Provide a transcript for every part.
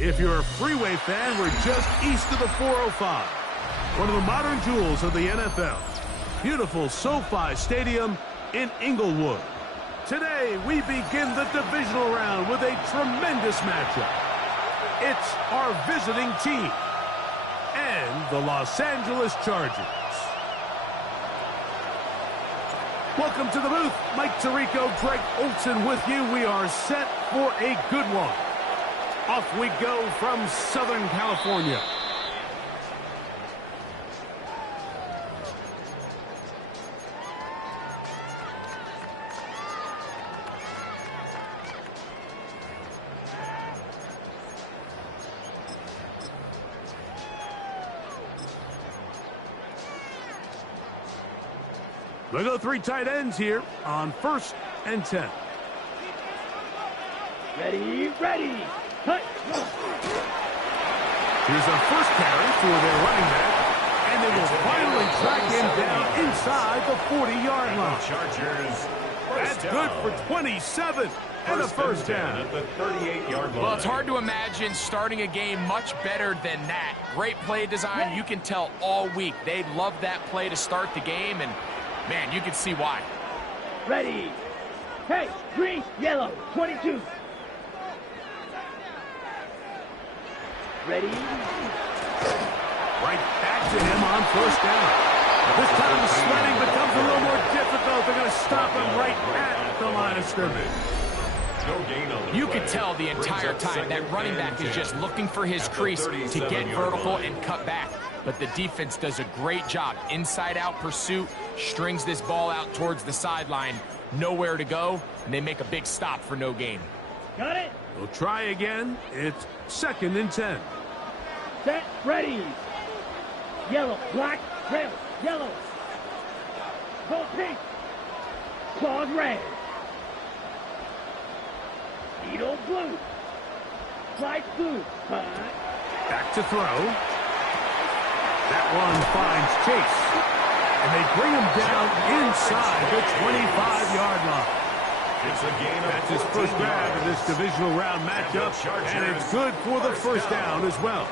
If you're a Freeway fan, we're just east of the 405. One of the modern jewels of the NFL. Beautiful SoFi Stadium in Inglewood. Today, we begin the divisional round with a tremendous matchup. It's our visiting team and the Los Angeles Chargers. Welcome to the booth. Mike Tirico, Greg Olson with you. We are set for a good one. Off we go from Southern California. We'll go three tight ends here on 1st and 10. Ready, cut. Here's a first carry for their running back, and they will finally track him down inside the 40-yard line. Chargers. That's good for 27 and a first down. At the 38-yard line. Well, it's hard to imagine starting a game much better than that. Great play design. You can tell all week they love that play to start the game, and man, you can see why. Ready. Hey, green, yellow, 22. Ready. Right back to him on first down. This time the sledding becomes a little more difficult. They're going to stop him right at the line of scrimmage. You could tell the entire time that running back is just looking for his crease to get vertical and cut back. But the defense does a great job. Inside-out pursuit, strings this ball out towards the sideline. Nowhere to go, and they make a big stop for no gain. Got it. We'll try again. It's 2nd and 10. Set, ready. Yellow, black, red, yellow. Go pink. Claws red. Needle blue. Flight blue. Back to throw. That one finds Chase. And they bring him down inside the 25-yard line. It's a gain of That's his first grab in this divisional round matchup, and it's good for the first down as well.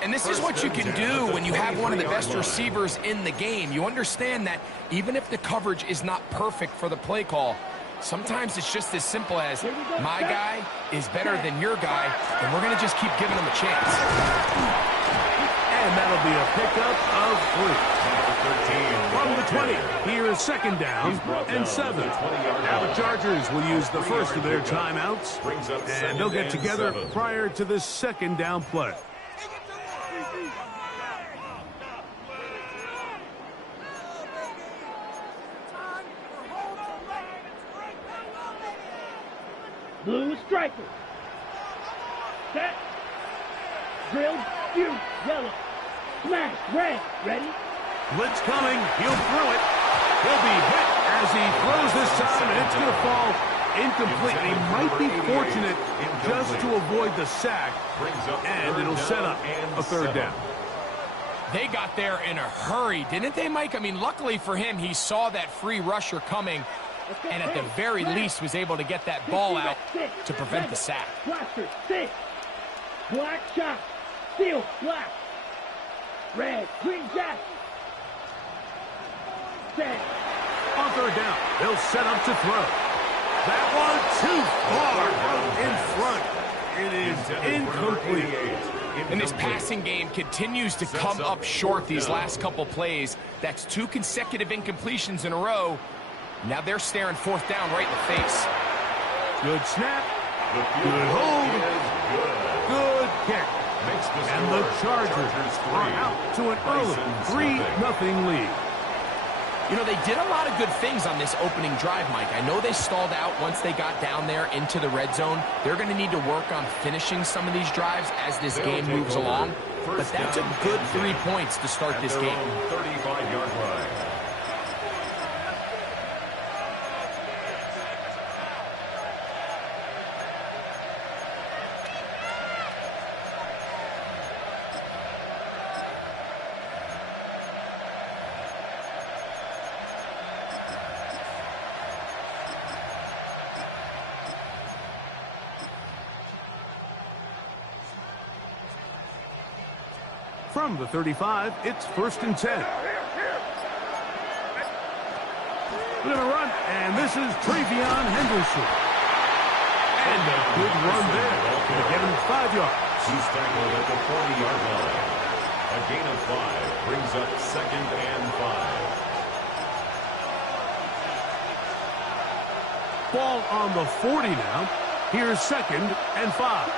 And this is what you can do when you have one of the best receivers in the game. You understand that even if the coverage is not perfect for the play call, sometimes it's just as simple as my guy is better than your guy, and we're going to just keep giving him a chance. And that'll be a pickup of 3. From the 20, here is 2nd down and 7. Now the Chargers will use the first of their timeouts, and they'll get together prior to this 2nd down play. Blue striker. Set. Drilled, few, yellow. Smash, red, ready. Blitz coming. He'll throw it. He'll be hit as he throws this time, and it's going to fall incomplete. He might be fortunate just to avoid the sack, and it'll set up a 3rd down. They got there in a hurry, didn't they, Mike? I mean, luckily for him, he saw that free rusher coming, and at the very least was able to get that ball out to prevent the sack. Blaster, 6. Black shot. Steel, black. Red, green jack. Set. On 3rd down, they'll set up to throw. That one too far out in front. It is incomplete. And this passing game continues to come up short these last couple plays. That's 2 consecutive incompletions in a row. Now they're staring 4th down right in the face. Good snap. Good hold. Good kick. And the Chargers are out to an early 3-0 lead. You know, they did a lot of good things on this opening drive, Mike. I know they stalled out once they got down there into the red zone. They're going to need to work on finishing some of these drives as this game moves along. But that's a good 3 points to start this game. 35-yard line. From the 35, it's 1st and 10. We're going to run, and this is Travion Henderson. And a good run there to get him 5 yards. He's tackled at the 40-yard line. A gain of 5 brings up 2nd and 5. Ball on the 40 now. Here's 2nd and 5.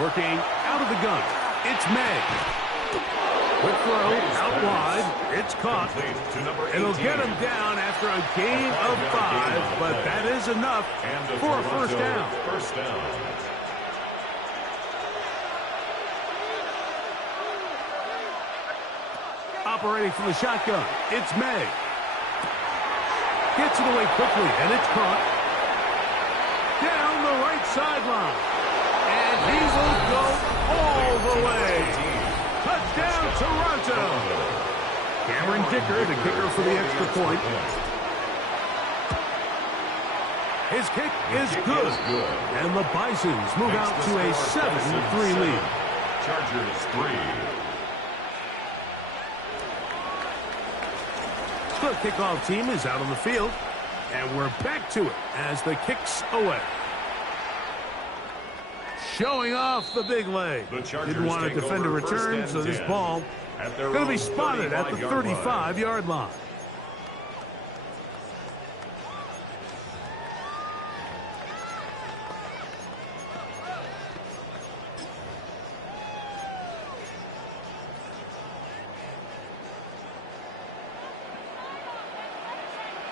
Working out of the gun. It's May. Quick throw, out wide. It's caught. It'll get him down after a gain of 5, but that is enough for a first down. First down. Operating from the shotgun, it's May. Gets it away quickly, and it's caught. Down the right sideline. And he will go all the way. Touchdown, Toronto. Cameron Dicker, the kicker for the extra point. His kick is good. And the Bisons move out to a 7-3 lead. Chargers 3. The kickoff team is out on the field. And we're back to it as the kick's away. Showing off the big leg. Didn't want to defend a return, so this ball going to be spotted at the 35-yard line.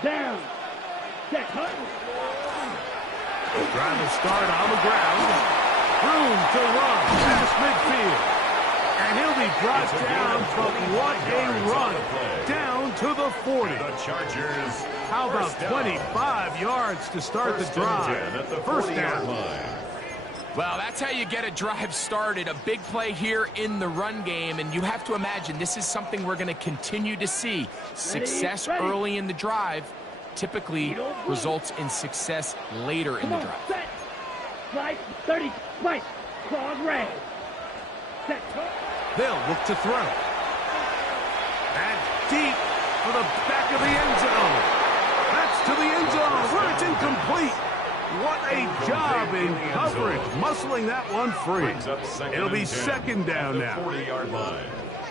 Down. Check Hutton. Drive will start on the ground. Room to run past midfield. And he'll be brought down, but what a run. Down to the 40. The Chargers. How about 25 yards to start the drive? First down. Well, that's how you get a drive started. A big play here in the run game, and you have to imagine this is something we're going to continue to see. Success early in the drive typically results in success later in the drive. Set. Slide 30. Right. Claws red. Set. They'll look to throw. That's deep for the back of the end zone. That's to the end zone where it's incomplete. What a job in coverage, muscling that one free. It'll be 2nd down now. 40-yard line.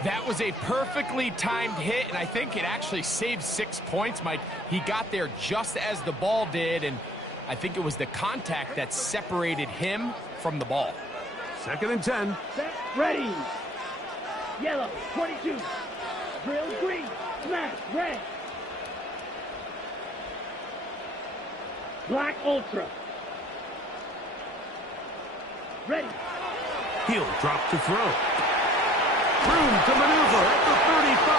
That was a perfectly timed hit, and I think it actually saved 6 points, Mike. He got there just as the ball did, and I think it was the contact that separated him from the ball. 2nd and 10. Set. Ready. Yellow. 22. Drill green. Smash. Red. Black Ultra. Ready. He'll drop to throw. Room to maneuver at the 35.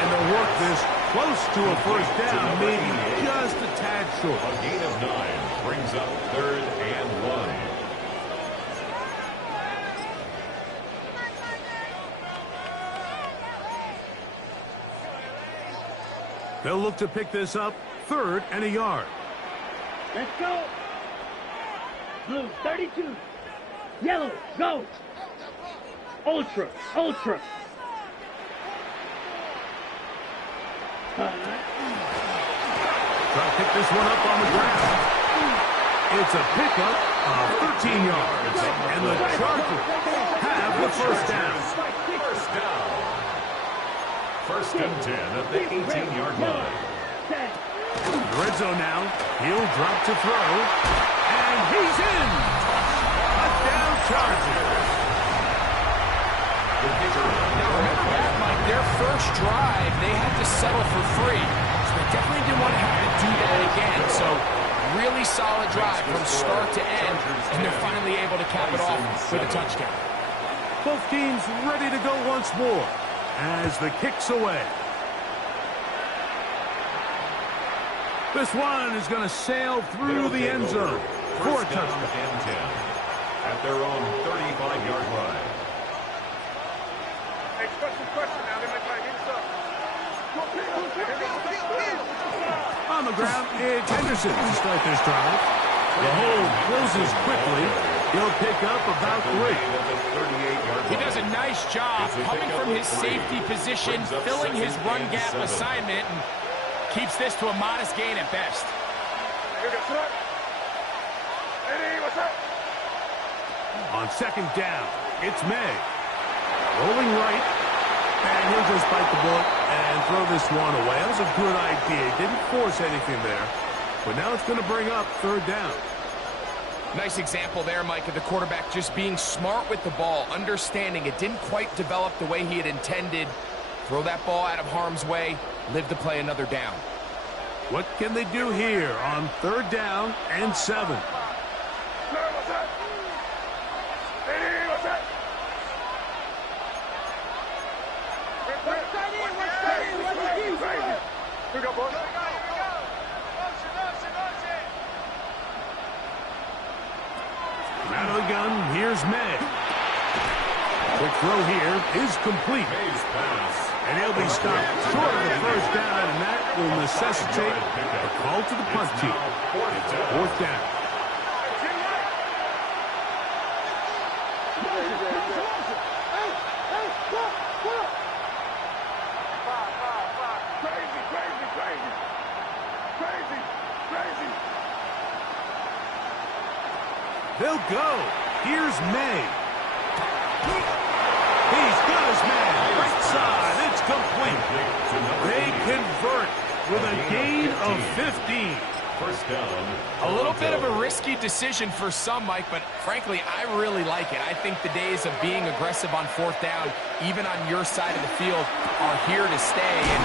And they'll work this close to a first down, maybe just a tad short. A gain of 9 brings up 3rd and 1. They'll look to pick this up, 3rd and a yard. Let's go. Blue, 32. Yellow, go. Ultra, ultra. Try to pick this one up on the ground. It's a pickup of 13 yards. And the Chargers have the first down. First down. 1st and 10 at the 18-yard line. Red zone now. He'll drop to throw. And he's in. Touchdown Chargers. Now remember that, Mike, their first drive, they had to settle for 3. So they definitely didn't want to have to do that again. So really solid drive from start to end, and they're finally able to cap it off with a touchdown. Both teams ready to go once more as the kick's away. This one is going to sail through the end zone for a touchdown. And 10 at their own 35-yard line. Question now. They might try to hit us up. On the ground, it's Henderson to start this drive. The hold closes quickly. He'll pick up about 3. He does a nice job coming from his safety position, filling his run gap assignment, and keeps this to a modest gain at best. On second down, it's May. Rolling right, and he'll just bite the bullet and throw this one away. That was a good idea. Didn't force anything there, but now it's going to bring up third down. Nice example there, Mike, of the quarterback just being smart with the ball, understanding it didn't quite develop the way he had intended. Throw that ball out of harm's way, live to play another down. What can they do here on third down and 7? Out of the gun, here's May. Quick throw here is complete. And he'll be stopped short of the first down, and that will necessitate a call to the punt team. Fourth down. They'll go. Here's May. He's got his man. Right side. It's complete. They convert with a gain of 15. First down. A little bit of a risky decision for some, Mike, but frankly, I really like it. I think the days of being aggressive on fourth down, even on your side of the field, are here to stay. And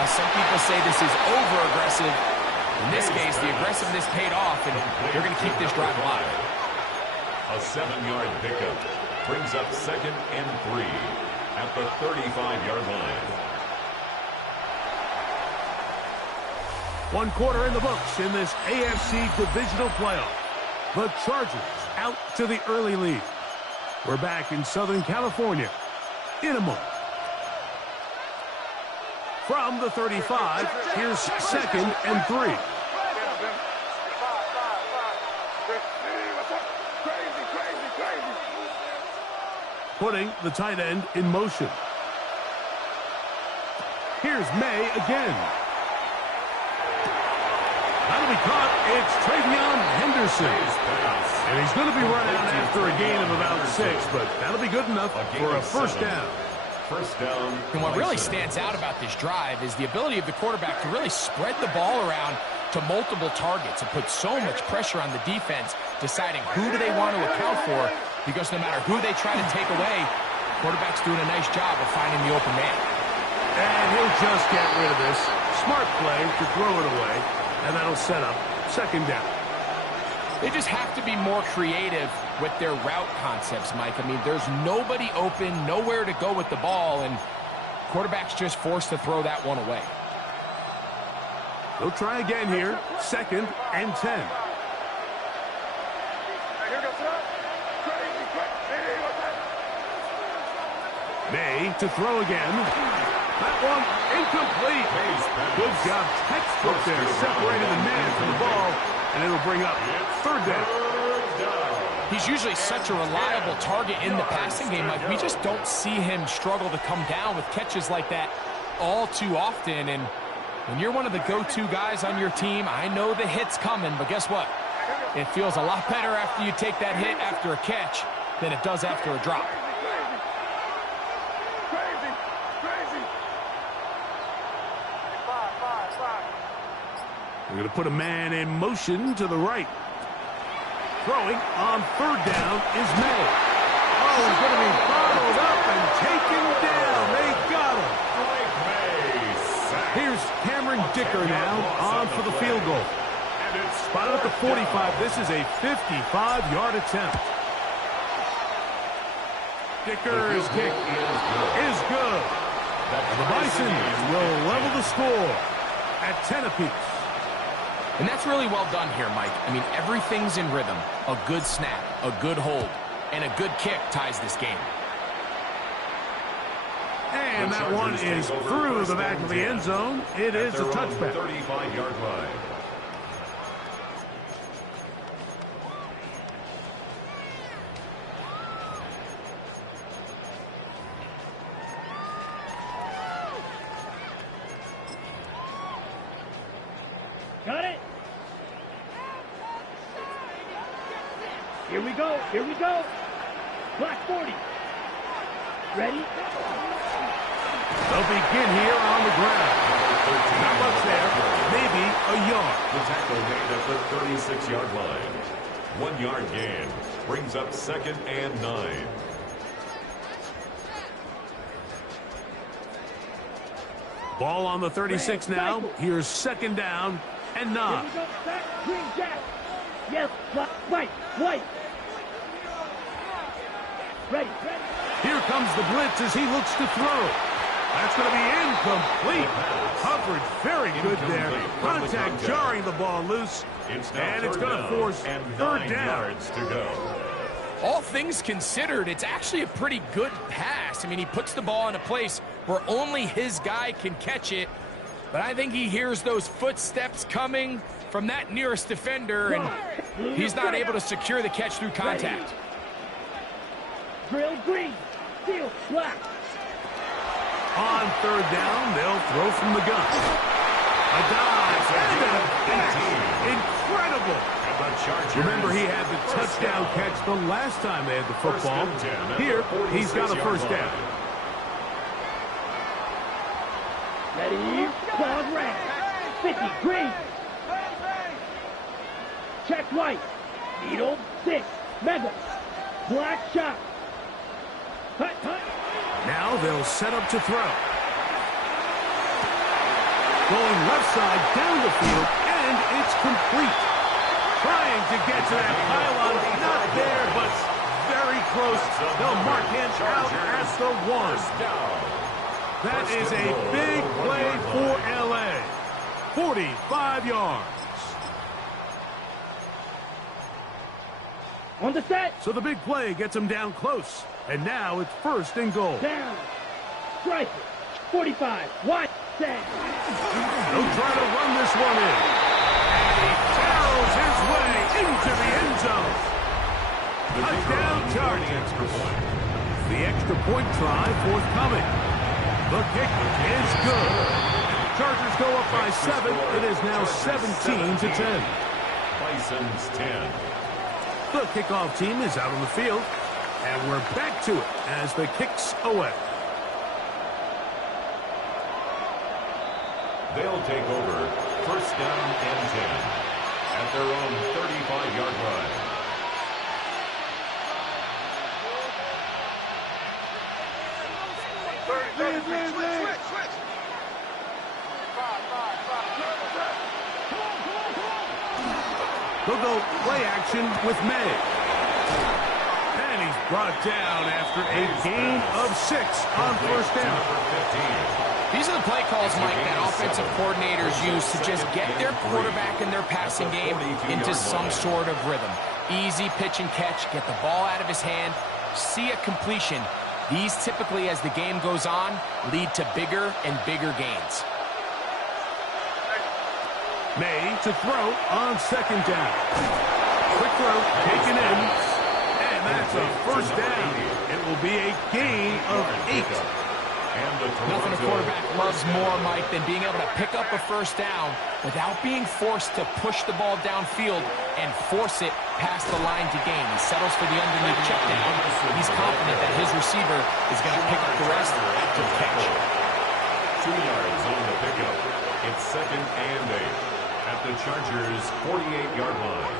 while some people say this is over-aggressive, in this case, the aggressiveness paid off, and they're going to keep this drive alive. A 7-yard pickup brings up 2nd and 3 at the 35-yard line. 1 quarter in the books in this AFC divisional playoff. The Chargers out to the early lead. We're back in Southern California in a moment. From the 35, here's 2nd and 3. Putting the tight end in motion. Here's May again. That'll be caught. It's Travion Henderson. And he's going to be run out after a gain of about 6, but that'll be good enough for a first down. First down. And what really stands out about this drive is the ability of the quarterback to really spread the ball around to multiple targets and put so much pressure on the defense, deciding who do they want to account for, because no matter who they try to take away, the quarterback's doing a nice job of finding the open man. And he'll just get rid of this. Smart play to throw it away, and that'll set up second down. They just have to be more creative with their route concepts, Mike. I mean, there's nobody open, nowhere to go with the ball, and quarterback's just forced to throw that one away. They'll try again here, 2nd and 10. May to throw again. That one incomplete. Good job, textbook there, separating the man from the ball, and it'll bring up third down. He's usually such a reliable target in the passing game. Like, we just don't see him struggle to come down with catches like that all too often. And when you're one of the go-to guys on your team, I know the hit's coming, but guess what? It feels a lot better after you take that hit after a catch than it does after a drop. We're going to put a man in motion to the right. Throwing on third down is May. Oh, he's going to be bottled up and taken down. They got him. Here's Cameron Dicker now on for the field goal. Spotted at the 45. This is a 55-yard attempt. Dicker's kick is good. And the Bisons will level the score at 10 apiece. And that's really well done here, Mike. I mean, everything's in rhythm. A good snap, a good hold, and a good kick ties this game. And And that one is through the back of the end zone. It is a touchback. 35-yard line. Got it. Here we go. Here we go. Black 40. Ready? They'll begin here on the ground. Not much there. Maybe a yard. The tackle made at the 36-yard line. 1 yard gain. Brings up 2nd and 9. Ball on the 36 now. Here's 2nd down and 9. Here we go. Back. Green jack. Yes. White. White. Ready. Ready. Here comes the blitz as he looks to throw. That's going to be incomplete. Coverage very good there. Contact jarring the ball loose. And it's going to force 3rd down. To go. All things considered, it's actually a pretty good pass. I mean, he puts the ball in a place where only his guy can catch it. But I think he hears those footsteps coming from that nearest defender, and he's not able to secure the catch through contact. Drill green. Steel black. On 3rd down, they'll throw from the gun. A dive and a catch. Incredible. Remember, he had the touchdown catch the last time they had the football. Here, he's got a 1st down. Ready? Cloud red. 50. Green. Check white. Needle 6. Mega. Black shot. Hut, hut. Now they'll set up to throw. Going left side down the field, and it's complete. Trying to get to that pylon. Not there, but very close. They'll mark him out at the 1. That is a big play for L.A. 45 yards. On the set. So the big play gets him down close. And now it's 1st and goal. Down. Strike it. 45. Wide. Set. They'll try to run this one in. And he barrels his way into the end zone. Touchdown Chargers. The extra point try forthcoming. The kick is good. Chargers go up by 7. It is now 17-10. Bisons 10. The kickoff team is out on the field. And we're back to it as the kick's away. They'll take over 1st down and 10 at their own 35-yard line. They'll go play action with May. And he's brought down after a gain of 6 on 1st down. These are the play calls, Mike, that offensive coordinators use to just get their quarterback and their passing game into some sort of rhythm. Easy pitch and catch, get the ball out of his hand, see a completion. These typically, as the game goes on, lead to bigger and bigger gains. May to throw on 2nd down. Quick throw taken in. And that's a 1st down. It will be a gain of 8. Nothing a quarterback loves more, Mike, than being able to pick up a 1st down without being forced to push the ball downfield and force it past the line to gain. He settles for the underneath check down. He's confident that his receiver is going to pick up the rest after the catch. 2 yards on the pickup. It's 2nd and 8 at the Chargers' 48-yard line.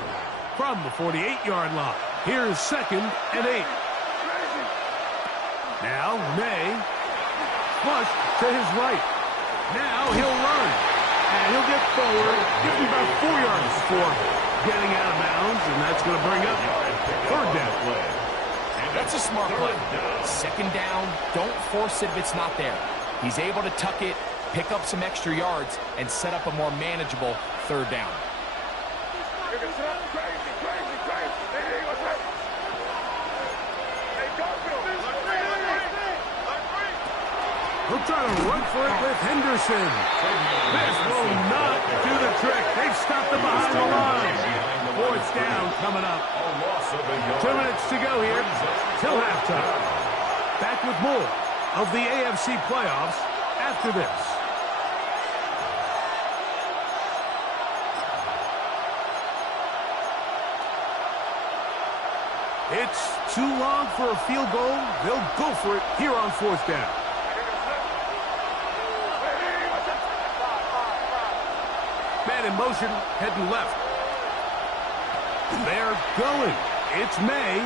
From the 48-yard line, here's 2nd and 8. Now May. Flush to his right. Now he'll run. And he'll get forward. Gives him about 4 yards before getting out of bounds. And that's going to bring up 3rd down. That's a smart play. 2nd down. Don't force it if it's not there. He's able to tuck it, pick up some extra yards, and set up a more manageable 3rd down. He'll try to run for it with Henderson. This will not do the trick. They've stopped him behind the line. Fourth down coming up. 2 minutes to go here till halftime. Back with more of the AFC playoffs after this. It's too long for a field goal. They'll go for it here on fourth down. Man in motion, heading left. They're going. It's May.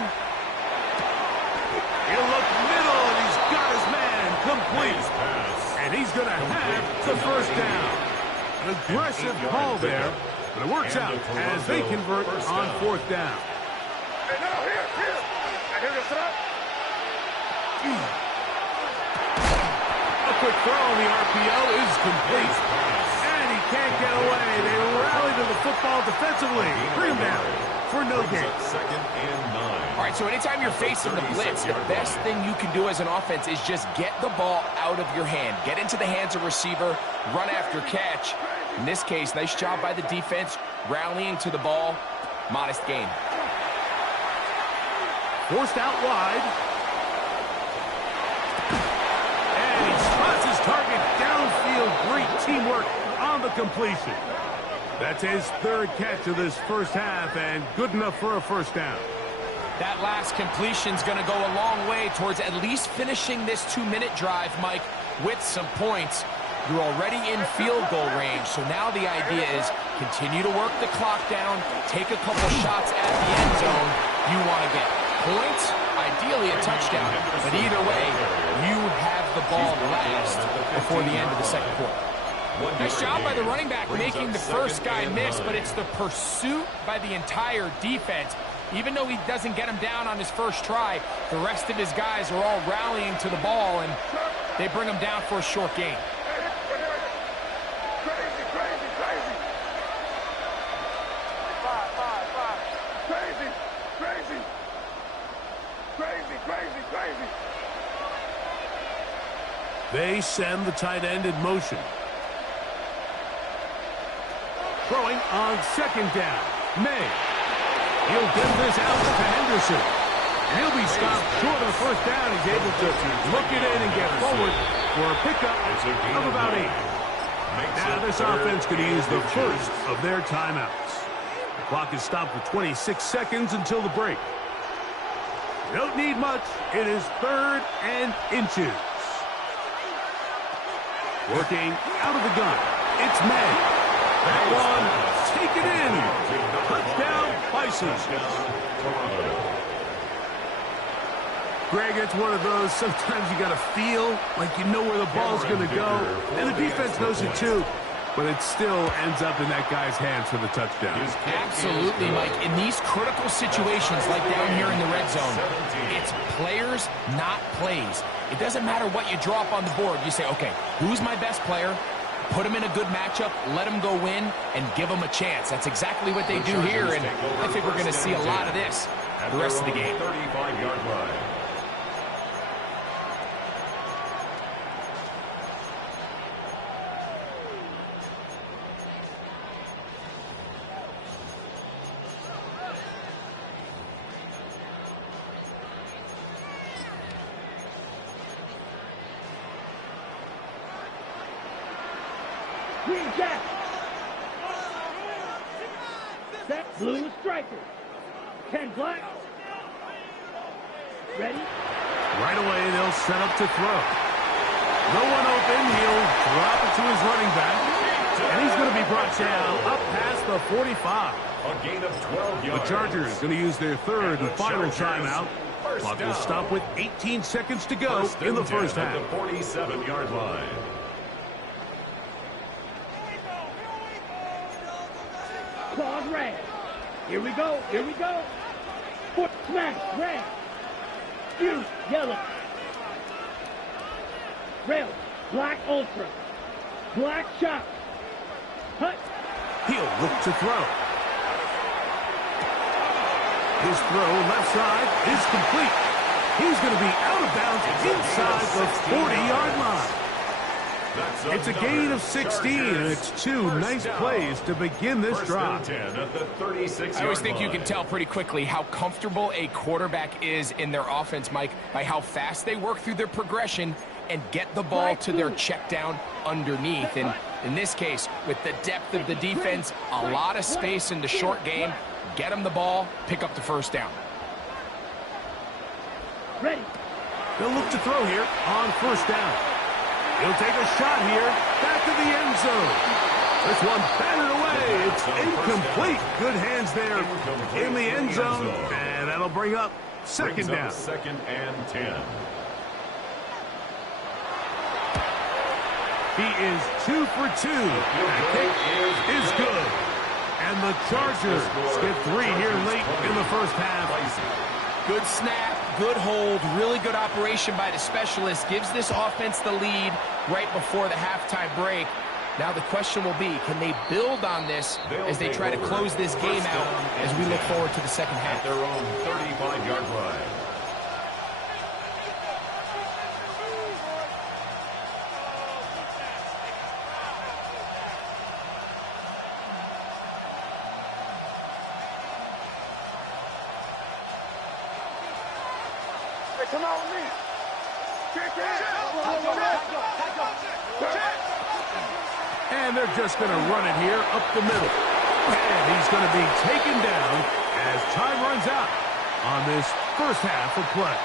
He'll look middle, and he's got his man complete. And he's going to have the first down. An aggressive call there, but it works out as they convert on fourth down. A quick throw on the RPO is complete. And he can't get away. They rally to the football defensively. Bring him down for no gain. All right, so anytime you're facing the blitz, the best thing you can do as an offense is just get the ball out of your hand. Get into the hands of receiver, run after catch. In this case, nice job by the defense, rallying to the ball. Modest gain. Forced out wide. And he spots his target downfield. Great teamwork on the completion. That's his third catch of this first half, and good enough for a first down. That last completion's going to go a long way towards at least finishing this 2-minute drive, Mike, with some points. You're already in field goal range, so now the idea is continue to work the clock down, take a couple shots at the end zone. You want to get points, ideally a touchdown, but either way, you have the ball last before the end of the second quarter. Nice job by the running back making the first guy miss, but it's the pursuit by the entire defense. Even though he doesn't get him down on his first try, the rest of his guys are all rallying to the ball, and they bring him down for a short gain. They send the tight end in motion. Throwing on second down. May. He'll get this out to Henderson. And he'll be stopped short of the first down. He's able to look it in and get forward for a pickup of about 8. Now this offense could use the first of their timeouts. The clock is stopped with 26 seconds until the break. Don't need much. It is 3rd and inches. Working out of the gun. It's May. That one, take it in. Touchdown, Bisons. Greg, it's one of those, sometimes you got to feel like you know where the ball's going to go. And the defense knows it too. But it still ends up in that guy's hands for the touchdown. Absolutely, Mike. In these critical situations, like down here in the red zone, it's players, not plays. It doesn't matter what you draw up on the board. You say, okay, who's my best player? Put him in a good matchup, let him go win, and give him a chance. That's exactly what they do here, and I think we're going to see a lot of this the rest of the game. 35-yard line. Green Jack. Set blue striker. 10 black. Ready? Right away, they'll set up to throw. No one open. He'll drop it to his running back. And he's going to be brought down up past the 45. A gain of 12 yards. The Chargers going to use their third and final timeout. Clock will stop with 18 seconds to go in the first half. At the 47-yard line. Claws red. Here we go. Here we go. Foot smash. Red. Fuse. Yellow. Rail. Black ultra. Black shot. Hut. He'll look to throw. His throw left side is complete. He's going to be out of bounds inside the 40-yard line. It's a gain of 16, and it's two nice plays to begin this drive. I always think you can tell pretty quickly how comfortable a quarterback is in their offense, Mike, by how fast they work through their progression and get the ball to their check down underneath. And in this case, with the depth of the defense, a lot of space in the short game, get them the ball, pick up the first down. Ready. They'll look to throw here on first down. He'll take a shot here, back to the end zone. This one batted away. It's incomplete. Good hands there in the end zone. And that'll bring up second down. Second and 10. He is 2 for 2. That kick is good. And the Chargers get 3 here late in the first half. Good snap, good hold, really good operation by the specialist. Gives this offense the lead right before the halftime break. Now the question will be, can they build on this as they try to close this game out as we look forward to the second half? Their own 35-yard line. Come on with me. And they're just going to run it here up the middle. And he's going to be taken down as time runs out on this first half of play.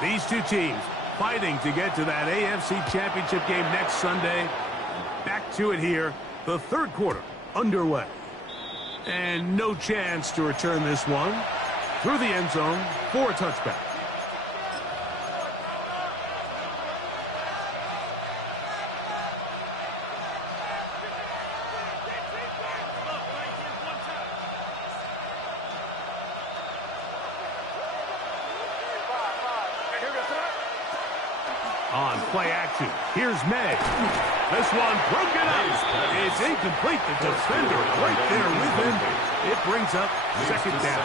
These two teams fighting to get to that AFC Championship game next Sunday. Back to it here, the third quarter underway. And no chance to return this one through the end zone for a touchback. On play action, here's May. This one broken up. It's incomplete. The defender right there with him. It brings up second down.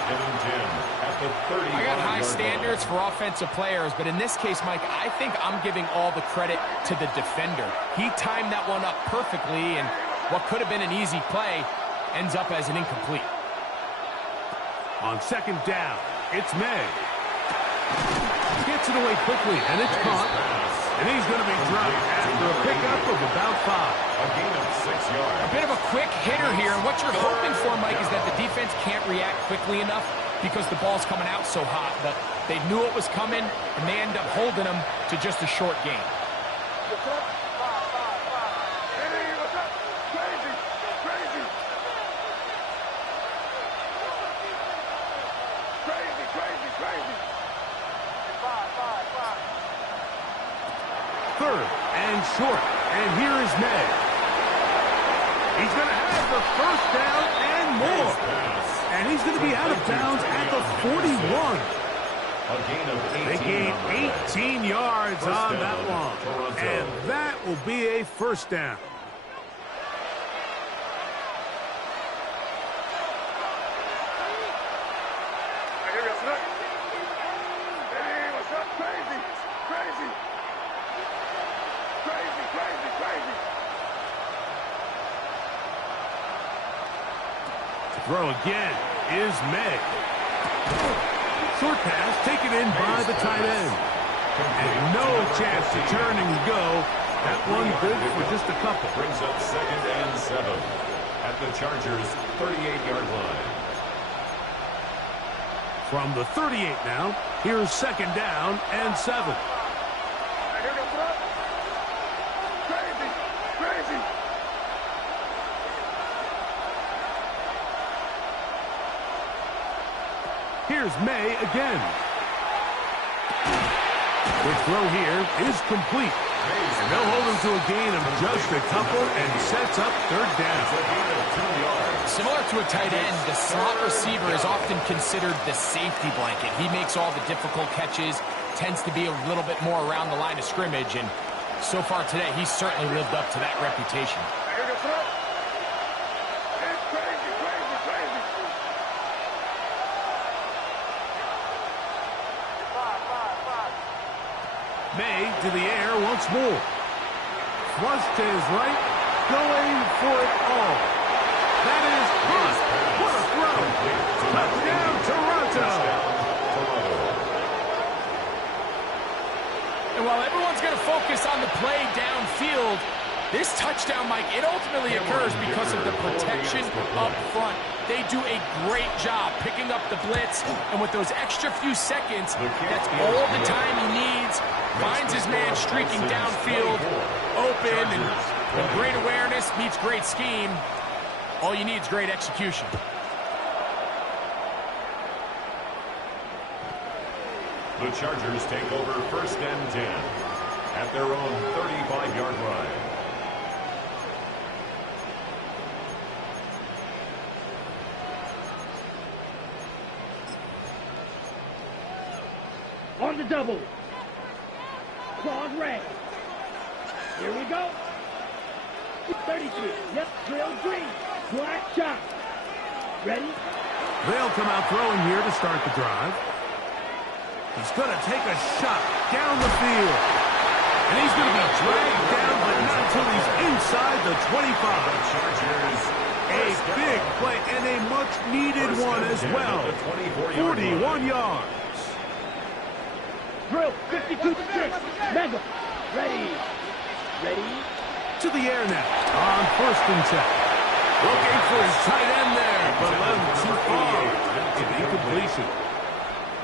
I got high standards for offensive players, but in this case, Mike, I think I'm giving all the credit to the defender. He timed that one up perfectly, and what could have been an easy play ends up as an incomplete. On second down, it's May. Gets it away quickly, and it's caught. And he's going to be dropped after a pickup of about 5. A gain of 6 yards. A bit of a quick hitter here. What you're hoping for, Mike, is that the defense can't react quickly enough because the ball's coming out so hot. But they knew it was coming, and they end up holding them to just a short gain. Third and short, and here is May. He's going to have the first down and more. And he's going to be out of bounds at the 41. They gain 18 yards on that one. And that will be a first down. Throw again is May. Short pass taken in by the tight end. And no chance to turn and go. That one good for just a couple. Brings up second and 7 at the Chargers' 38-yard line. From the 38 now, here's second down and 7. Here's May again. The throw here is complete. And they'll hold him to a gain of just a couple and sets up third down. Similar to a tight end, the slot receiver is often considered the safety blanket. He makes all the difficult catches, tends to be a little bit more around the line of scrimmage, and so far today, he's certainly lived up to that reputation. May to the air once more. Flush to his right, going for it all. That is caught. What a throw. Touchdown, Toronto. And while everyone's going to focus on the play downfield, this touchdown, Mike, it ultimately occurs because of the protection up front. They do a great job picking up the blitz, and with those extra few seconds, that's all the time he needs. Finds his man streaking downfield, open, and when great awareness meets great scheme, all you need is great execution. The Chargers take over 1st and 10 at their own 35-yard line. On the double. Claws red. Here we go. 33. Yep, drill green. Black shot. Ready? They'll come out throwing here to start the drive. He's going to take a shot down the field. And he's going to be dragged down, but not until he's inside the 25. The Chargers. A big play and a much-needed one as well. 41 yards. Drill, 52-6. Mega. Ready. Ready. To the air now on 1st and 10. Looking for his tight end there, but led him too far. It's an incompletion.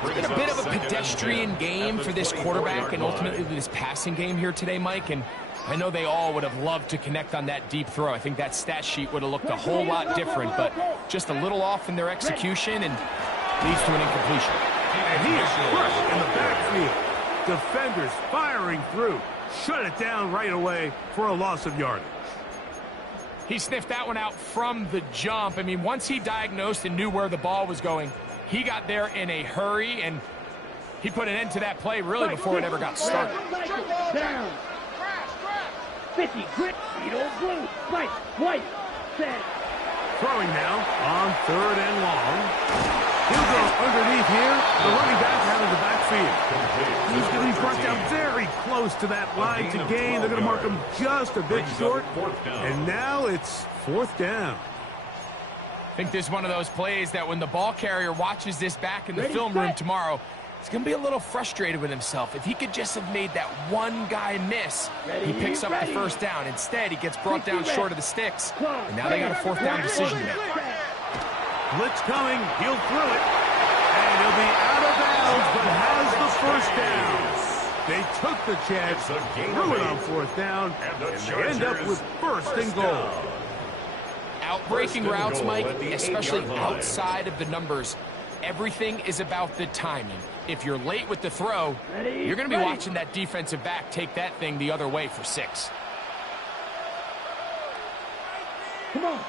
It's been a bit of a pedestrian game for this quarterback and ultimately this passing game here today, Mike. And I know they all would have loved to connect on that deep throw. I think that stat sheet would have looked a whole lot different, but just a little off in their execution and leads to an incompletion. And he is crushed in the backfield. Defenders firing through. Shut it down right away for a loss of yardage. He sniffed that one out from the jump. I mean, once he diagnosed and knew where the ball was going, he got there in a hurry, and he put an end to that play really before it ever got started. Down. 50, grit, needle, blue, right, white, set. Throwing now on 3rd and long. He'll go underneath here. The running back out of the backfield. He's going to be brought down very close to that line to gain. They're going to mark him just a bit short. And now it's 4th down. I think this is one of those plays that when the ball carrier watches this back in the film room tomorrow, he's going to be a little frustrated with himself. If he could just have made that one guy miss, he picks up the 1st down. Instead, he gets brought down short of the sticks. And now they got a 4th down decision to make. Blitz coming. He'll throw it. And he'll be out of bounds, but has the 1st down. They took the chance, threw it on 4th down, and they end up with 1st and goal. Outbreaking routes, Mike, especially outside of the numbers, everything is about the timing. If you're late with the throw, you're going to be watching that defensive back take that thing the other way for 6. Come on.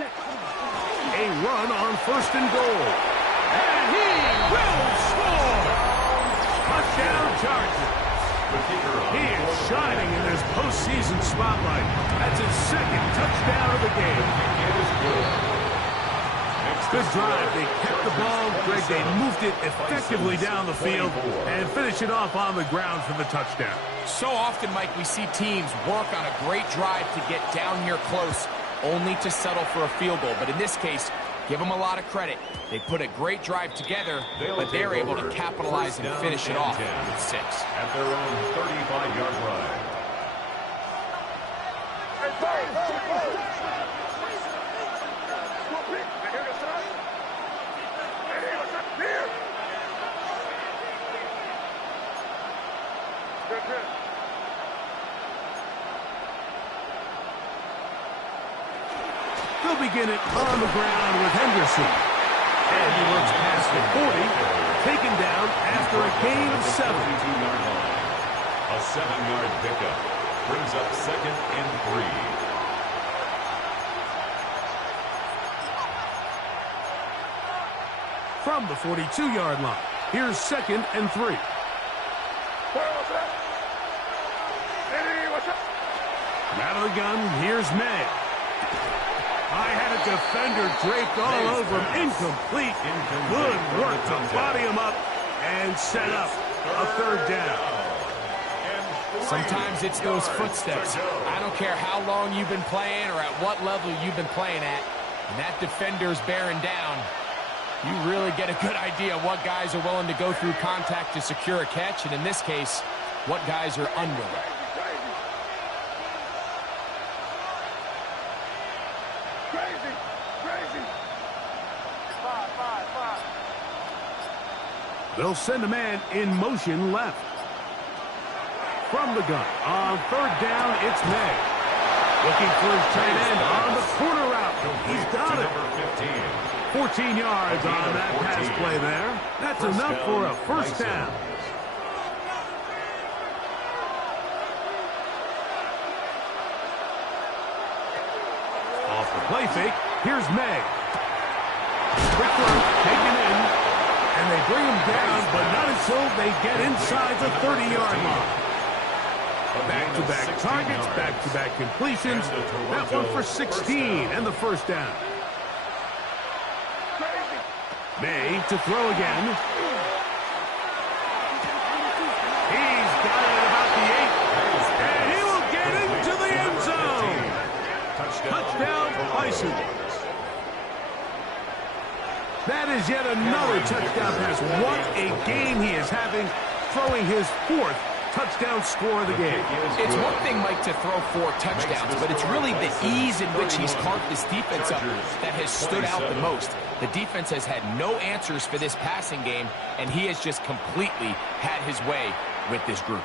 A run on 1st and goal. And he will score! Touchdown Chargers. He is shining in this postseason spotlight. That's his 2nd touchdown of the game. Good drive. They kept the ball. Greg, they moved it effectively down the field and finish it off on the ground for the touchdown. So often, Mike, we see teams work on a great drive to get down here close, only to settle for a field goal. But in this case, give them a lot of credit. They put a great drive together, but they're able to capitalize and finish it off with 6. At their own 35-yard line. They'll begin it on the ground with Henderson. And he works past the 40, taken down after a gain of 7. A 7-yard pickup brings up 2nd and 3. From the 42-yard line, here's 2nd and 3. Out of the gun, here's May. I had a defender draped all over him. Incomplete. Good work to body him up and set up a 3rd down. Sometimes it's those footsteps. I don't care how long you've been playing or at what level you've been playing at. And that defender's bearing down. You really get a good idea of what guys are willing to go through contact to secure a catch, and in this case, what guys are unwilling. They'll send a man in motion left. From the gun, on third down, it's May. Looking for his tight end on the corner route. He's got it. 14 yards on that pass play there. That's enough for a first down. Off the play fake, here's May. Quick work, taken in, and they bring him down, but not until they get inside the 30-yard line. Back-to-back targets, back-to-back completions. That one for 16 and the first down. May to throw again. He's got it about the 8. And he will get into the end zone. Touchdown, Bisons. That is yet another touchdown pass. What a game he is having, throwing his 4th touchdown score of the game. It's one thing, Mike, to throw 4 touchdowns, but it's really the ease in which he's carved this defense up that has stood out the most. The defense has had no answers for this passing game, and he has just completely had his way with this group.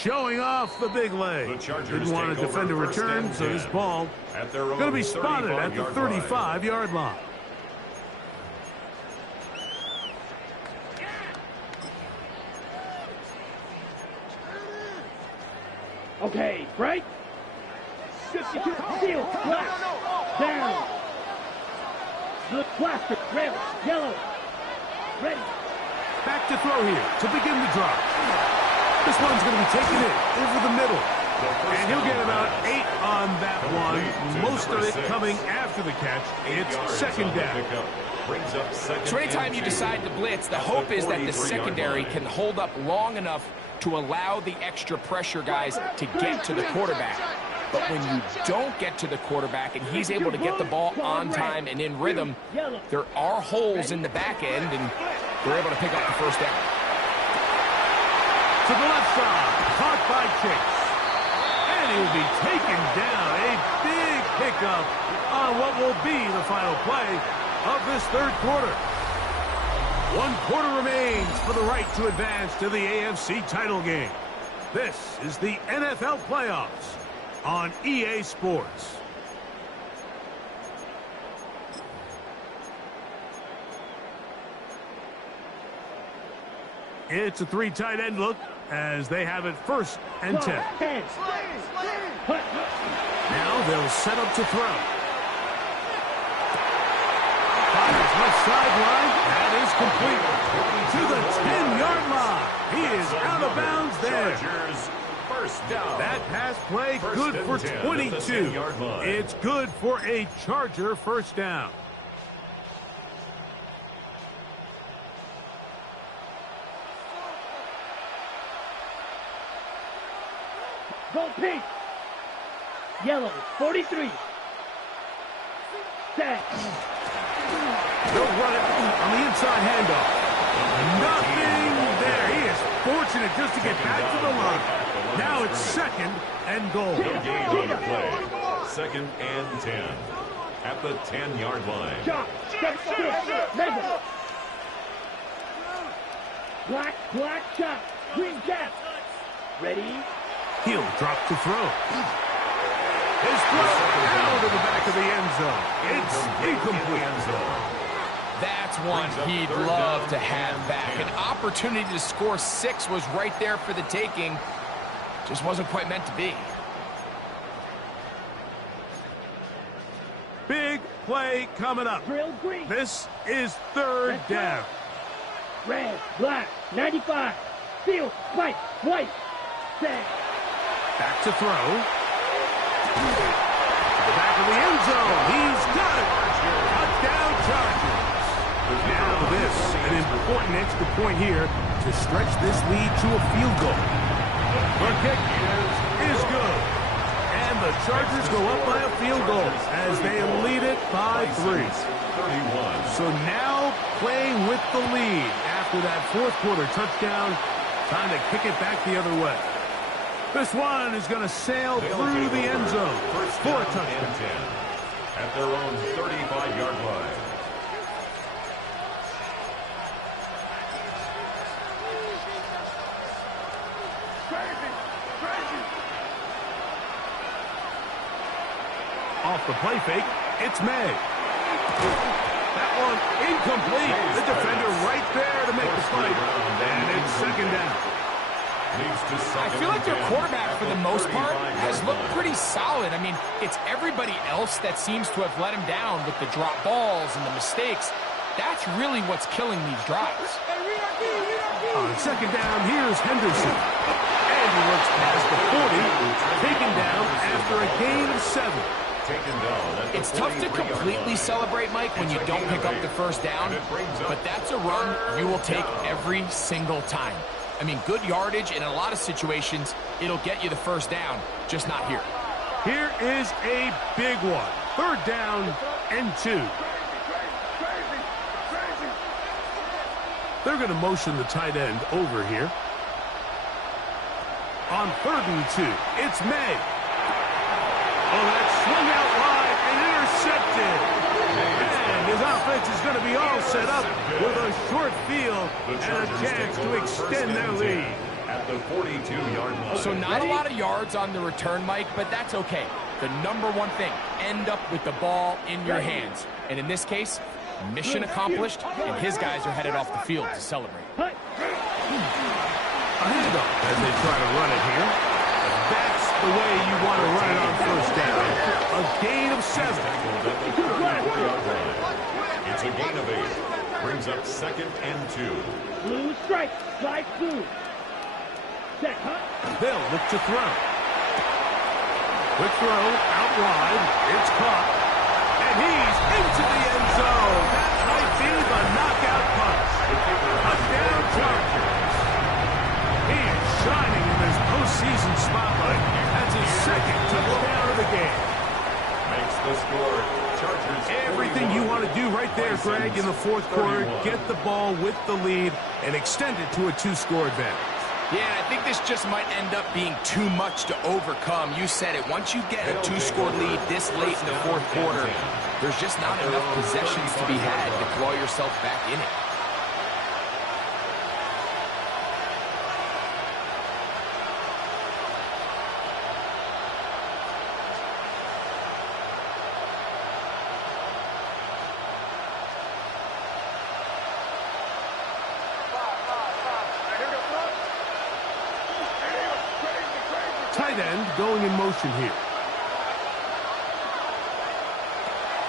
Showing off the big leg. Didn't want to defend a return, so this ball going to be spotted at the 35-yard line. Okay, break. Seal, black, down. Good plaster, red, yellow, ready. Back to throw here to begin the drive. This one's going to be taken in over the middle. And he'll get about 8 on that one. Most of it coming after the catch. It's second down. So anytime you decide to blitz, the hope is that the secondary can hold up long enough to allow the extra pressure guys to get to the quarterback. But when you don't get to the quarterback and he's able to get the ball on time and in rhythm, there are holes in the back end, and they're able to pick up the first down. To the left side, caught by Chase. And he'll be taken down. A big pickup on what will be the final play of this third quarter. 1 quarter remains for the right to advance to the AFC title game. This is the NFL playoffs on EA Sports. It's a 3 tight end look as they have it 1st and 10. Now they'll set up to throw. Fires left sideline. That is complete. To the 10-yard line. He is out of bounds there. First down. That pass play good for 22. It's good for a Charger first down. Go pink. Yellow, 43. Set. They'll run it on the inside handoff. Nothing there. He is fortunate just to get back to the line. Now it's 2nd and goal. No gain on the play. 2nd and 10 at the 10-yard line. Chop, step, mega. Black, chop, green cap. Ready? He'll drop to throw. His throw out of the back of the end zone. It's incomplete. That's one he'd love to have back. An opportunity to score 6 was right there for the taking. Just wasn't quite meant to be. Big play coming up. Drill green. This is 3rd down. Red, black, 95. Field, white, set. Back to throw. To the back of the end zone. He's got it. Touchdown Chargers. Now this, an important extra point here to stretch this lead to a field goal. The kick is good. And the Chargers go up by a field goal as they lead it by 3. 31. So now playing with the lead after that fourth quarter touchdown. Time to kick it back the other way. This one is going to sail through the end zone for a touchdown. 10 at their own 35-yard line. Off the play fake, it's May. That one incomplete. The defender right there to make the fight. And it's second down. I feel like their quarterback, for the most part, has looked pretty solid. I mean, it's everybody else that seems to have let him down with the drop balls and the mistakes. That's really what's killing these drives. On second down, here's Henderson. And he looks past the 40, taken down after a gain of 7. It's tough to completely celebrate, Mike, when you don't pick up the first down, but that's a run you will take every single time. I mean, good yardage, and in a lot of situations, it'll get you the first down, just not here. Here is a big one. Third down and 2. They're going to motion the tight end over here. On 3rd and 2, it's May. Oh, that swung out wide and intercepted. And his offense is going to be all set up with a short field and a chance to extend their lead. At the 42-yard line. So not a lot of yards on the return, Mike, but that's okay. The number one thing, end up with the ball in your hands. And in this case, mission accomplished, and his guys are headed off the field to celebrate. A handoff as they try to run it here. That's the way you want to run it on first down. A gain of 7. It's a gain of 8. Brings up 2nd and 2. Blue strike. Slide through. Set, huh? They'll look to throw. Quick throw out wide. It's caught. And he's into the end zone. That might be the knockout punch. Touchdown Chargers. He is shining in this postseason spotlight. That's his 2nd touchdown of the game. Makes the score. Chargers. Everything you want to do right there, Greg, in the fourth quarter. Get the ball with the lead and extend it to a 2-score advantage. Yeah, I think this just might end up being too much to overcome. You said it. Once you get a 2-score lead this late in the fourth quarter, there's just not enough possessions to be had to claw yourself back in it. Tight end going in motion here.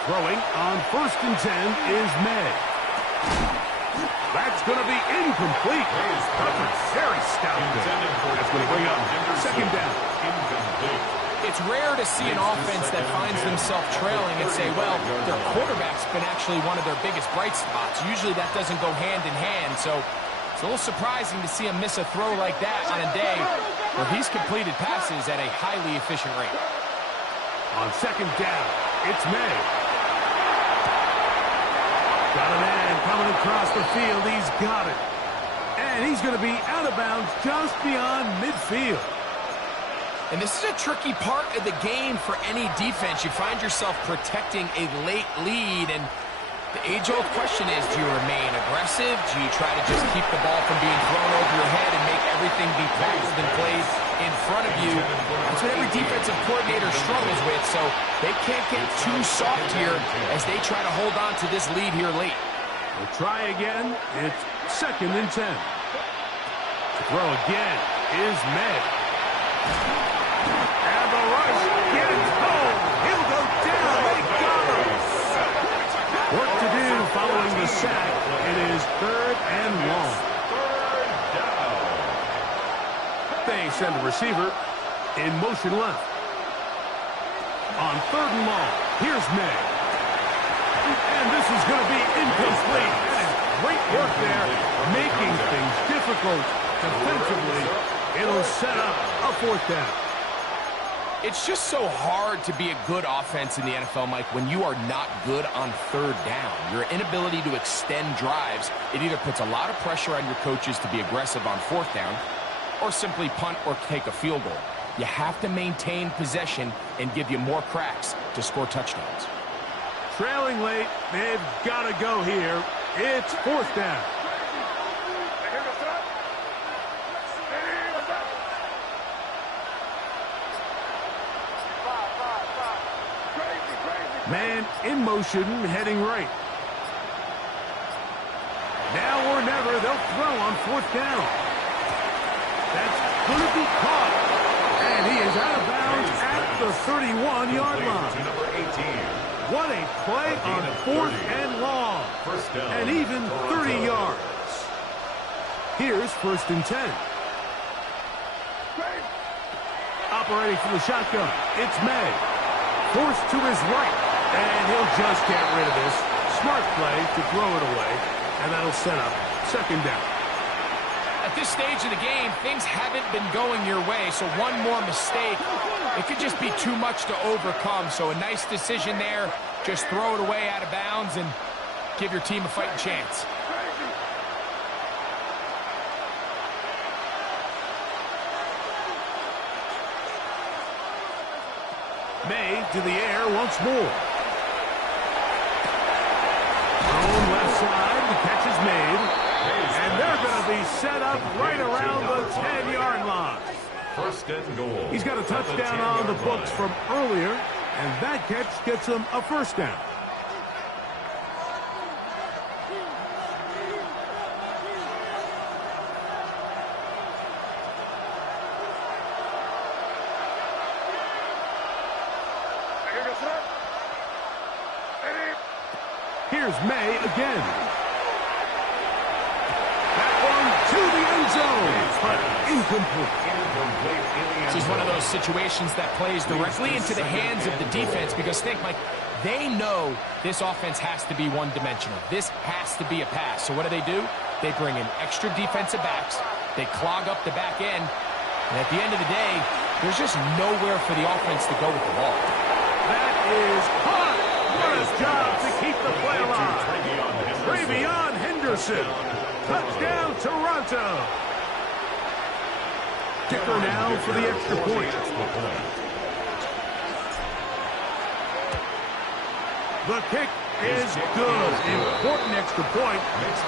Throwing on 1st and 10 is May. That's going to be incomplete. Very stout. That's going to bring up 2nd down. It's rare to see an offense that finds themselves trailing and say, well, their quarterback's been actually one of their biggest bright spots. Usually that doesn't go hand in hand, so it's a little surprising to see him miss a throw like that on a day where he's completed passes at a highly efficient rate. On 2nd down, it's May. Got a man coming across the field. He's got it. And he's going to be out of bounds just beyond midfield. And this is a tricky part of the game for any defense. You find yourself protecting a late lead, and the age-old question is, do you remain aggressive? Do you try to just keep the ball from being thrown over your head and make everything be passed and played in front of you? That's what every defensive coordinator struggles with, so they can't get too soft here as they try to hold on to this lead here late. We'll try again. It's 2nd and 10. To throw again is May. And the rush gets home. He'll go down. They got him. Work to do following the sack. It is 3rd and long. They send the receiver in motion left. On 3rd and long, here's May. And this is going to be incomplete. That is great work there, making things difficult defensively It'll set up a 4th down. It's just so hard to be a good offense in the NFL, Mike, when you are not good on 3rd down. Your inability to extend drives, it either puts a lot of pressure on your coaches to be aggressive on 4th down or simply punt or take a field goal. You have to maintain possession and give you more cracks to score touchdowns. Trailing late, they've got to go here. It's 4th down. Man in motion, heading right. Now or never, they'll throw on 4th down. That's going to be caught. And he is out of bounds at the 31-yard line. Number 18. What a play on 4th and long. First down. And even 30 yards. Here's 1st and 10. Operating from the shotgun, it's May. Forced to his right. And he'll just get rid of this. Smart play to throw it away. And that'll set up 2nd down. At this stage of the game, things haven't been going your way, so one more mistake, it could just be too much to overcome. So a nice decision there. Just throw it away out of bounds and give your team a fighting chance. May to the air once more. Thrown left side, the catch is made. And they're going to be set up right around the 10-yard line. 1st and goal. He's got a touchdown on the books from earlier, and that catch gets him a 1st down. Here's May again. That one to the end zone, but incomplete. This is one of those situations that plays directly into the hands of the defense because think, Mike, they know this offense has to be one-dimensional. This has to be a pass. So what do? They bring in extra defensive backs. They clog up the back end. And at the end of the day, there's just nowhere for the offense to go with the ball. That is hot. What a job to keep the play alive. Travion Henderson. Touchdown, Toronto. Kicker now for the extra point. The kick is good. Important extra point.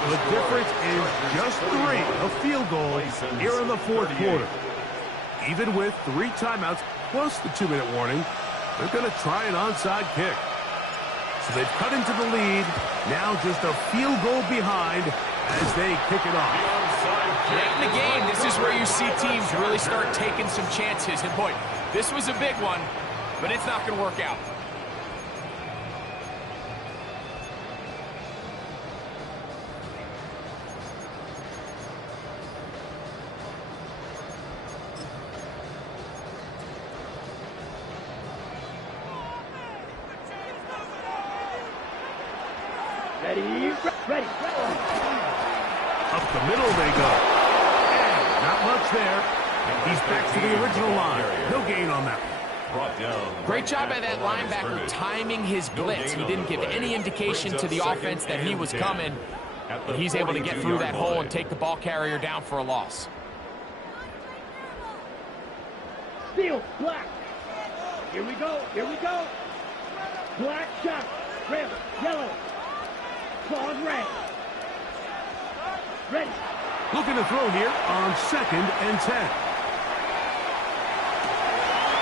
The difference is just 3. A field goal here in the 4th quarter. Even with 3 timeouts plus the 2-minute warning, they're going to try an onside kick. So they've cut into the lead. Now just a field goal behind as they kick it off. Late in the game, this is where you see teams really start taking some chances. And boy, this was a big one, but it's not going to work out. Ready. Up the middle they go. And not much there. And he's back to the original line. No gain on that one. Great job by that linebacker timing his blitz. He didn't give any indication to the offense that he was coming. And he's able to get through that hole and take the ball carrier down for a loss. Steel, black. Here we go. Black shot. Red, yellow. Claws red. Ready. Looking to throw here on 2nd and 10.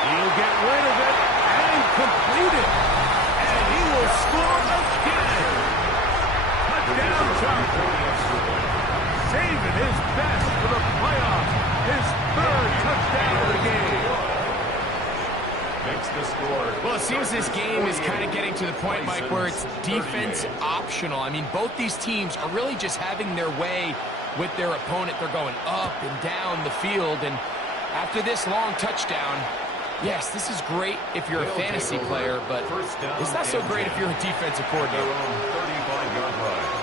He'll get rid of it and complete it. And he will score again. Touchdown, Johnson. Saving his best for the playoffs. His 3rd touchdown of the game. Makes the score. Well, it seems this game is kind of getting to the point, Mike, where it's defense optional. I mean, both these teams are really just having their way with their opponent. They're going up and down the field. And after this long touchdown, yes, this is great if you're a fantasy player, but it's not so great if you're a defensive coordinator. 35-yard line.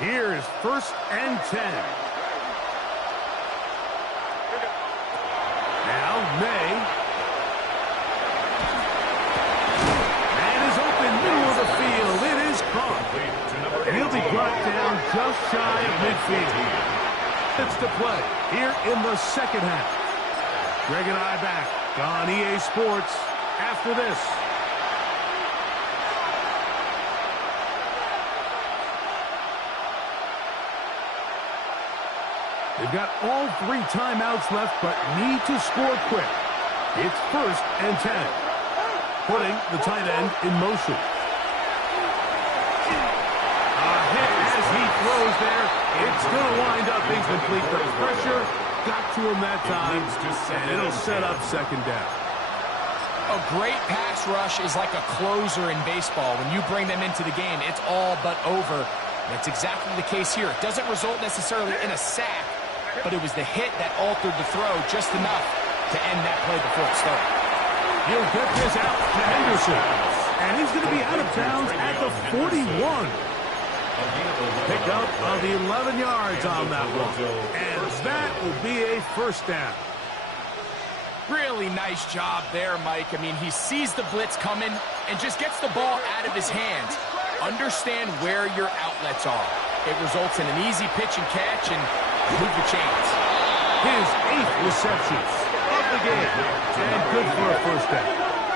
Here is 1st and 10. Now, May. Man is open, middle of the field. It is caught. And he'll be brought down just shy of midfield. It's to play here in the second half. Greg and I back on EA Sports after this. They've got all 3 timeouts left, but need to score quick. It's 1st and 10. Putting the tight end in motion. A hit as he throws there. It's going to wind up incomplete. The pressure got to him that time, and it'll set up 2nd down. A great pass rush is like a closer in baseball. When you bring them into the game, it's all but over. That's exactly the case here. It doesn't result necessarily in a sack, but it was the hit that altered the throw just enough to end that play before it started. He'll get this out to Henderson. And he's going to be out of bounds at the 41. Pick up of 11 yards on that one. And that will be a 1st down. Really nice job there, Mike. I mean, he sees the blitz coming and just gets the ball out of his hands. Understand where your outlets are. It results in an easy pitch and catch and move the chains. His 8th reception of the game. And good for a 1st down.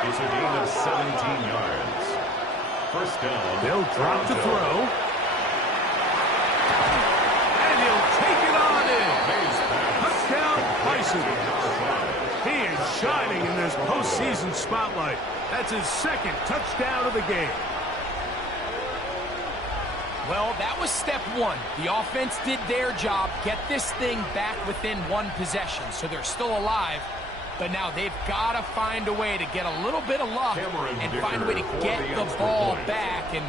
It's a gain of 17 yards. 1st down. They'll drop to throw. And he'll take it on in. Touchdown, Bisons. He is shining in this postseason spotlight. That's his 2nd touchdown of the game. Well, that was step 1. The offense did their job, get this thing back within 1 possession, so they're still alive. But now they've got to find a way to get a little bit of luck and find a way to get the ball back, and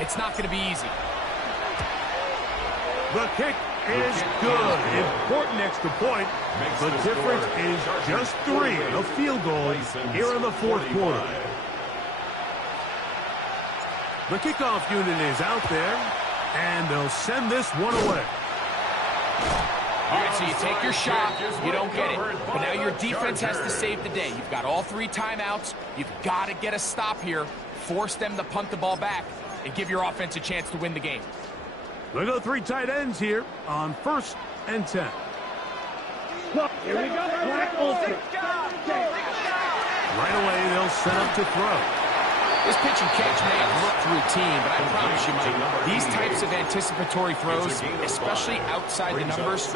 it's not going to be easy. The kick is good. Important extra point. The difference is just 3. A field goal here in the 4th quarter. The kickoff unit is out there, and they'll send this one away. All right, so you take your shot, you don't get it. But now your defense has to save the day. You've got all 3 timeouts. You've got to get a stop here, force them to punt the ball back, and give your offense a chance to win the game. They'll go 3 tight ends here on 1st and 10. Here we go. Right away, they'll set up to throw. This pitch and catch may have looked routine, but I promise you, Mike, these types of anticipatory throws, especially outside the numbers,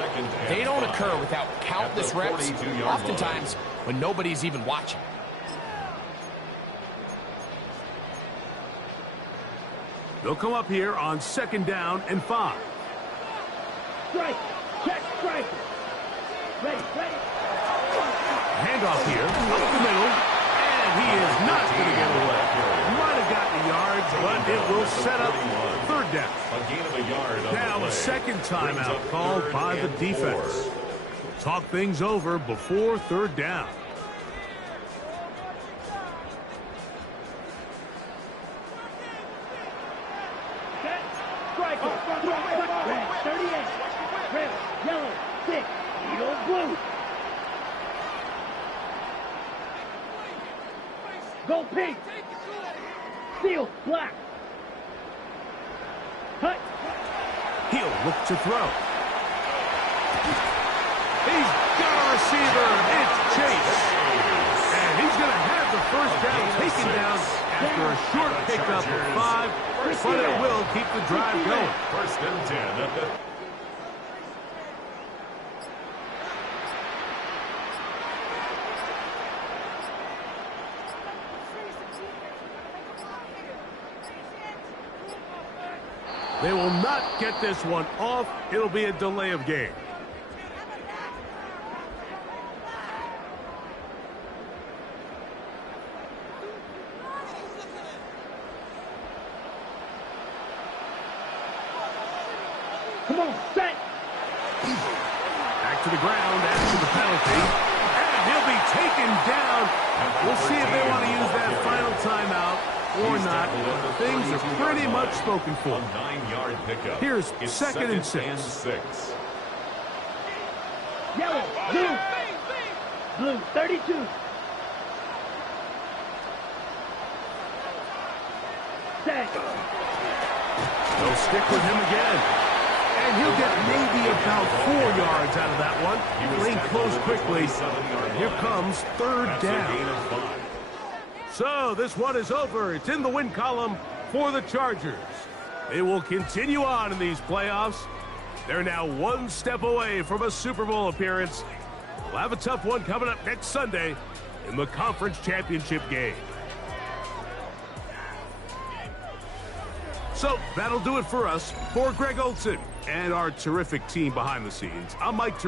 they don't occur without countless reps, oftentimes when nobody's even watching. They'll come up here on 2nd down and 5. Strike. Check strike. Ready. Handoff here, up the middle, and he is not going to get away. Might have gotten the yards, but it will set up 3rd down. A gain of a yard. Now a 2nd timeout called by the defense. Talk things over before 3rd down. Strike. 38. Red, yellow, 6, yellow, blue. Go pink. Steel, black. Cut. He'll look to throw. He's got a receiver. It's Chase. And he's going to have the 1st down taken down after a short pickup of 5, but it will keep the drive going. 1st and 10 at the... They will not get this one off. It'll be a delay of game. Come on, set. Back to the ground after the penalty. And he'll be taken down. We'll see if they want to use that final timeout or not, things are pretty much spoken for. A 9-yard pickup. Here's It's second and 6. Yellow, blue, blue, 32. Set. They'll stick with him again. And he'll get maybe about 4 yards out of that one. Lane closed quickly. And here comes third down. So this one is over. It's in the win column for the Chargers. They will continue on in these playoffs. They're now one step away from a Super Bowl appearance. We'll have a tough one coming up next Sunday in the conference championship game. So that'll do it for us. For Greg Olson and our terrific team behind the scenes, I'm Mike